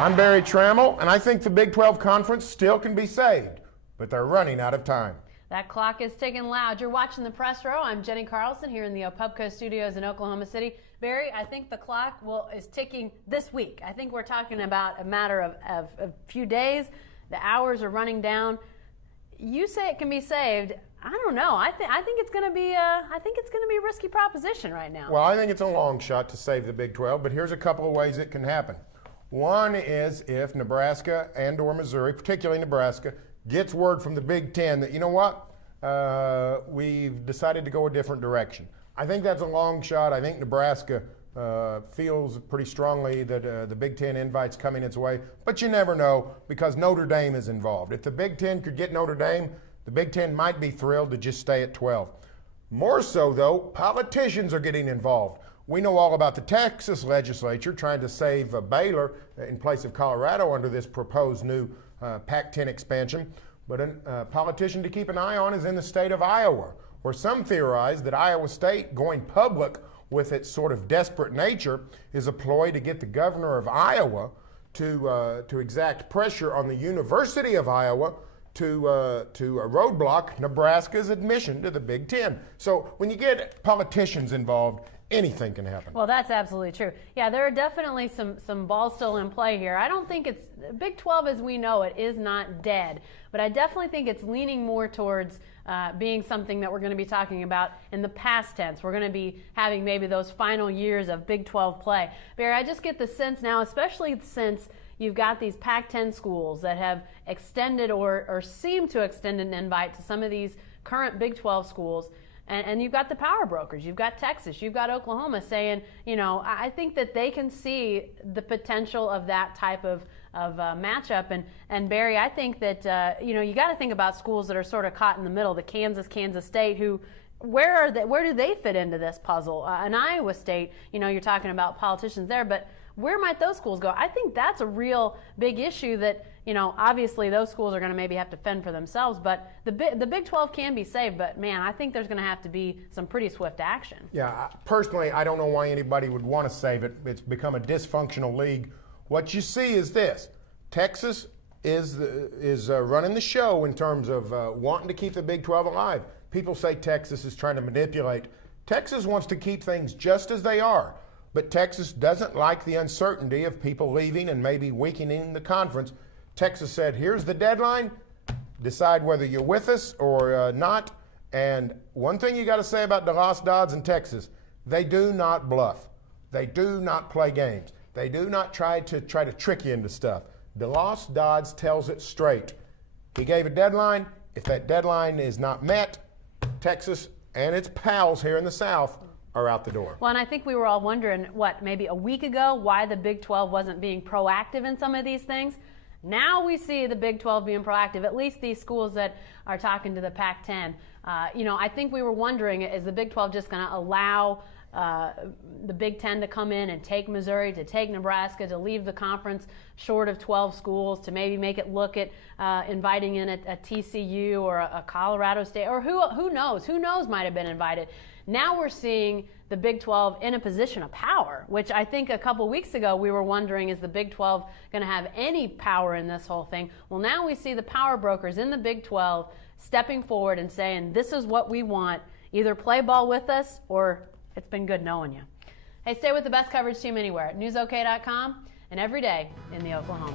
I'm Barry Tramel, and I think the Big 12 Conference still can be saved, but they're running out of time. That clock is ticking loud. You're watching the Press Row. I'm Jenni Carlson here in the Opubco Studios in Oklahoma City. Barry, I think the clock is ticking this week. I think we're talking about a matter of a few days. The hours are running down. You say it can be saved. I don't know. I think it's going to be a risky proposition right now. Well, I think it's a long shot to save the Big 12, but here's a couple of ways it can happen. One is if Nebraska and or Missouri, particularly Nebraska, gets word from the Big Ten that, you know what, we've decided to go a different direction. I think that's a long shot. I think Nebraska feels pretty strongly that the Big Ten invite's coming its way, but you never know because Notre Dame is involved. If the Big Ten could get Notre Dame, the Big Ten might be thrilled to just stay at 12. More so, though, politicians are getting involved. We know all about the Texas legislature trying to save Baylor in place of Colorado under this proposed new Pac-10 expansion. But a politician to keep an eye on is in the state of Iowa, where some theorize that Iowa State going public with its sort of desperate nature is a ploy to get the governor of Iowa to exact pressure on the University of Iowa to roadblock Nebraska's admission to the Big Ten. So when you get politicians involved, anything can happen. Well, that's absolutely true. Yeah, there are definitely some balls still in play here. I don't think it's Big 12 as we know it is not dead, but I definitely think it's leaning more towards being something that we're going to be talking about in the past tense. We're going to be having maybe those final years of Big 12 play. Barry, I just get the sense now, especially since you've got these Pac-10 schools that have extended or seem to extend an invite to some of these current Big 12 schools. And you've got the power brokers, you've got Texas, you've got Oklahoma saying, you know, I think that they can see the potential of that type of matchup. And Barry, I think that, you know, you got to think about schools that are sort of caught in the middle, the Kansas State, who, where do they fit into this puzzle? An Iowa State, you know, you're talking about politicians there, but where might those schools go? I think that's a real big issue that, you know, obviously those schools are going to maybe have to fend for themselves, but the Big 12 can be saved, but man, I think there's going to have to be some pretty swift action. Yeah, personally, I don't know why anybody would want to save it. It's become a dysfunctional league. What you see is this. Texas is running the show in terms of wanting to keep the Big 12 alive. People say Texas is trying to manipulate. Texas wants to keep things just as they are. But Texas doesn't like the uncertainty of people leaving and maybe weakening the conference. Texas said, here's the deadline. Decide whether you're with us or not. And one thing you got to say about DeLoss Dodds in Texas, they do not bluff. They do not play games. They do not try to trick you into stuff. DeLoss Dodds tells it straight. He gave a deadline. If that deadline is not met, Texas and its pals here in the South are out the door. Well, and I think we were all wondering, maybe a week ago, why the Big 12 wasn't being proactive in some of these things. Now we see the Big 12 being proactive, at least these schools that are talking to the Pac-10. You know, I think we were wondering, is the Big 12 just going to allow the Big 10 to come in and take Missouri, to take Nebraska, to leave the conference short of 12 schools, to maybe make it look at inviting in a TCU or a Colorado State, or who knows might have been invited. Now we're seeing the Big 12 in a position of power, which I think a couple weeks ago we were wondering, is the Big 12 going to have any power in this whole thing? Well, now we see the power brokers in the Big 12 stepping forward and saying, this is what we want. Either play ball with us or it's been good knowing you. Hey, stay with the best coverage team anywhere at newsok.com and every day in the Oklahoma.